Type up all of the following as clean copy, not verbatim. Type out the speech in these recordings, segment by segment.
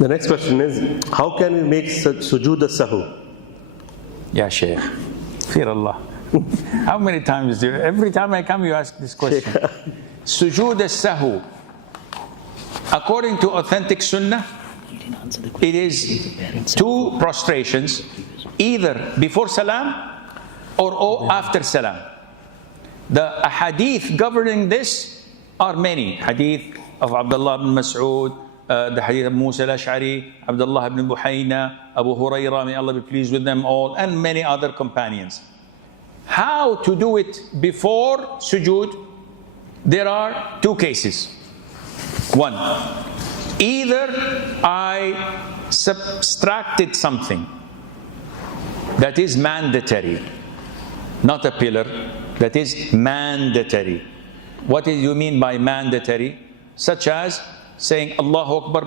The next question is, how can we make sujood as-sahu? Ya Sheikh, fear Allah. How many times do you, every time I come you ask this question? Sujood as-sahu. According to authentic sunnah, it is 2 prostrations, either before salam or after salam. The hadith governing this are many. Hadith of Abdullah ibn Mas'ud, the hadith of Musa al-Ash'ari, Abdullah ibn Buhayna, Abu Hurairah, may Allah be pleased with them all, and many other companions. How to do it before sujood? There are 2 cases. One, either I subtracted something that is mandatory, not a pillar, that is mandatory. What do you mean by mandatory? Such as saying Allahu Akbar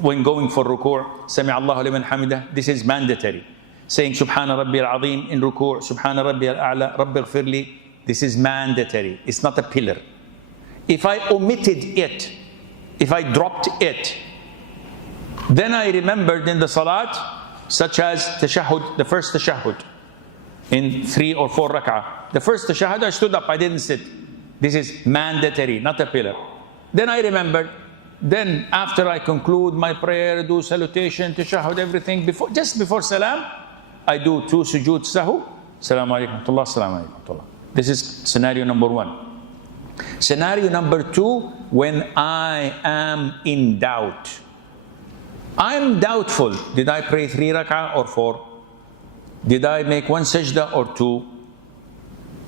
when going for ruku', Sami Allahu liman hamidah, this is mandatory. Saying Subhana Rabbi al-Azim in ruku', Subhana Rabbi al-A'la, Rabbi ighfirli, this is mandatory. It's not a pillar. If I omitted it, if I dropped it, then I remembered in the salat, such as tashahhud, the first tashahhud, in 3 or 4 rak'ah. The first tashahhud, I stood up, I didn't sit. This is mandatory, not a pillar. Then I remembered, then after I conclude my prayer, do salutation, tashahhud, everything, just before salam, I do 2 sujood sahu, Assalamu alaikum wa rahmatullah, Assalamu alaikum wa rahmatullah. This is scenario number 1. Scenario number 2, when I am in doubt. I'm doubtful. Did I pray 3 rak'ah or 4? Did I make 1 sajda or 2?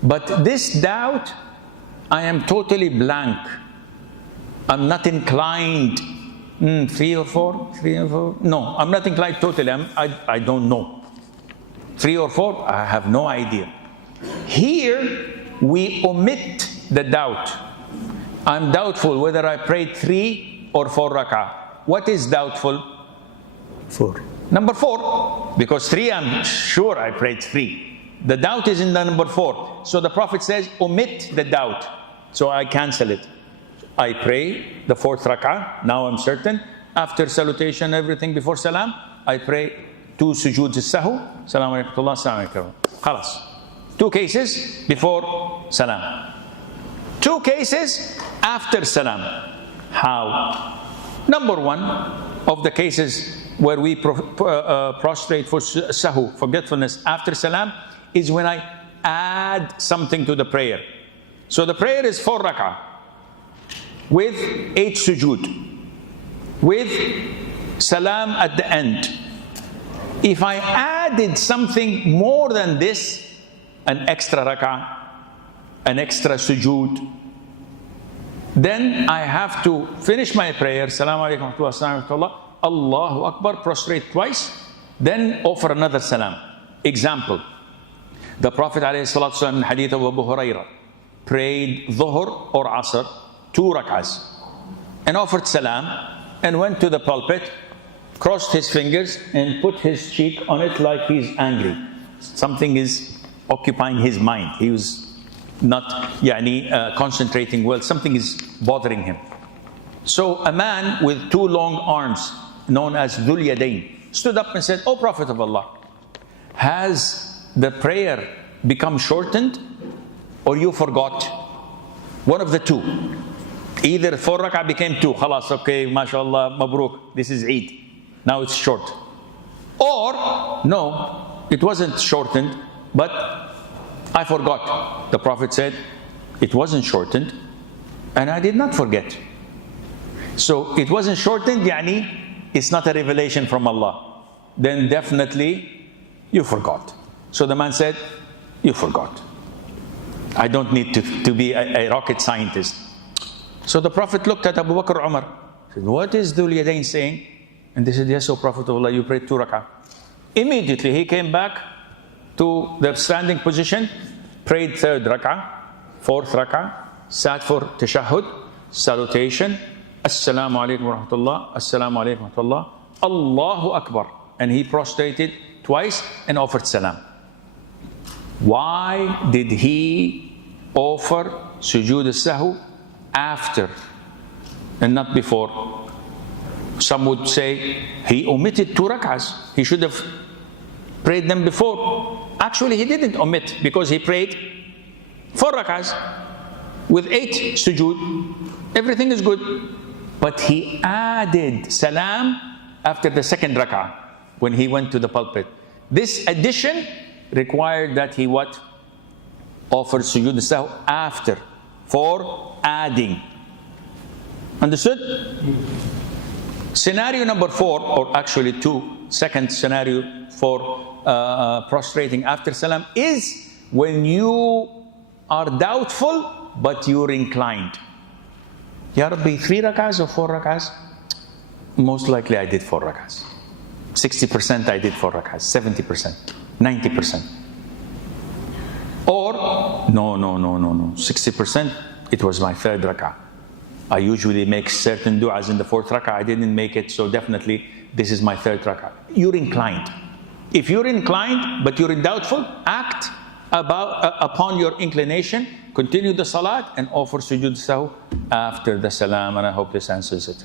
But this doubt, I am totally blank. I'm not inclined. 3 or 4? 3 or 4? No, I'm not inclined totally. I don't know. 3 or 4? I have no idea. Here, we omit the doubt. I'm doubtful whether I prayed 3 or 4 rak'ah. What is doubtful? 4. Number 4. Because 3, I'm sure I prayed 3. The doubt is in the number 4. So the Prophet says, omit the doubt. So I cancel it. I pray the 4th rak'ah. Now I'm certain. After salutation, everything before salam, I pray 2 sujood sahu. Assalamu alaikum wa rahmatullah. Assalamu alaikum. Khalas. 2 cases before salam. 2 cases after salam. How? Number 1 of the cases where we prostrate for sahu, forgetfulness, after salam, is when I add something to the prayer. So the prayer is 4 rak'ah with 8 sujood, with salam at the end. If I added something more than this, an extra rak'ah, an extra sujood, then I have to finish my prayer, Assalamu alaikum wa rahmatullah, Allahu Akbar, prostrate twice, then offer another salam. Example, the Prophet ﷺ in hadith of Abu Hurairah prayed dhuhr or asr, 2 rak'ahs, and offered salam, and went to the pulpit, crossed his fingers and put his cheek on it like he's angry. Something is occupying his mind. He was not concentrating well. Something is bothering him. So a man with 2 long arms, known as Dhul Yadayn, stood up and said, "O Prophet of Allah, has the prayer become shortened or you forgot?" One of the 2. Either 4 rak'ah became 2. Khalas, okay, mashallah, mabruk, this is Eid. Now it's short. Or, no, it wasn't shortened, but I forgot. The Prophet said, it wasn't shortened, and I did not forget. So it wasn't shortened, it's not a revelation from Allah. Then definitely, you forgot. So the man said, you forgot. I don't need to be a rocket scientist. So the Prophet looked at Abu Bakr Umar, said, what is Dhul Yadayn saying? And they said, yes, O Prophet of Allah, you prayed 2 rak'ah. Immediately he came back to the standing position, prayed 3rd rak'ah, 4th rak'ah, sat for tashahhud, salutation, Assalamu alaikum wa rahmatullah, Assalamu alaikum wa rahmatullah, Allahu Akbar. And he prostrated twice and offered salam. Why did he offer sujood al-sahu after and not before? Some would say he omitted 2 rak'ahs. He should have prayed them before. Actually, he didn't omit because he prayed 4 rak'ahs with 8 sujood. Everything is good. But he added salam after the 2nd rak'ah when he went to the pulpit. This addition required that he what? Offered sujood al-sahw after, for adding. Understood? Scenario number 4, or actually 2, second scenario for prostrating after salam is when you are doubtful but you're inclined. Ya Rabbi, 3 rak'ahs or 4 rak'ahs? Most likely I did 4 rak'ahs. 60% I did 4 rak'ahs, 70%, 90%. Or, no, 60% it was my 3rd rak'ah. I usually make certain du'as in the 4th rak'ah. I didn't make it, so definitely this is my 3rd rak'ah. You're inclined. If you're inclined, but you're doubtful, act upon your inclination, continue the salat and offer sujood sahw after the salam, and I hope this answers it.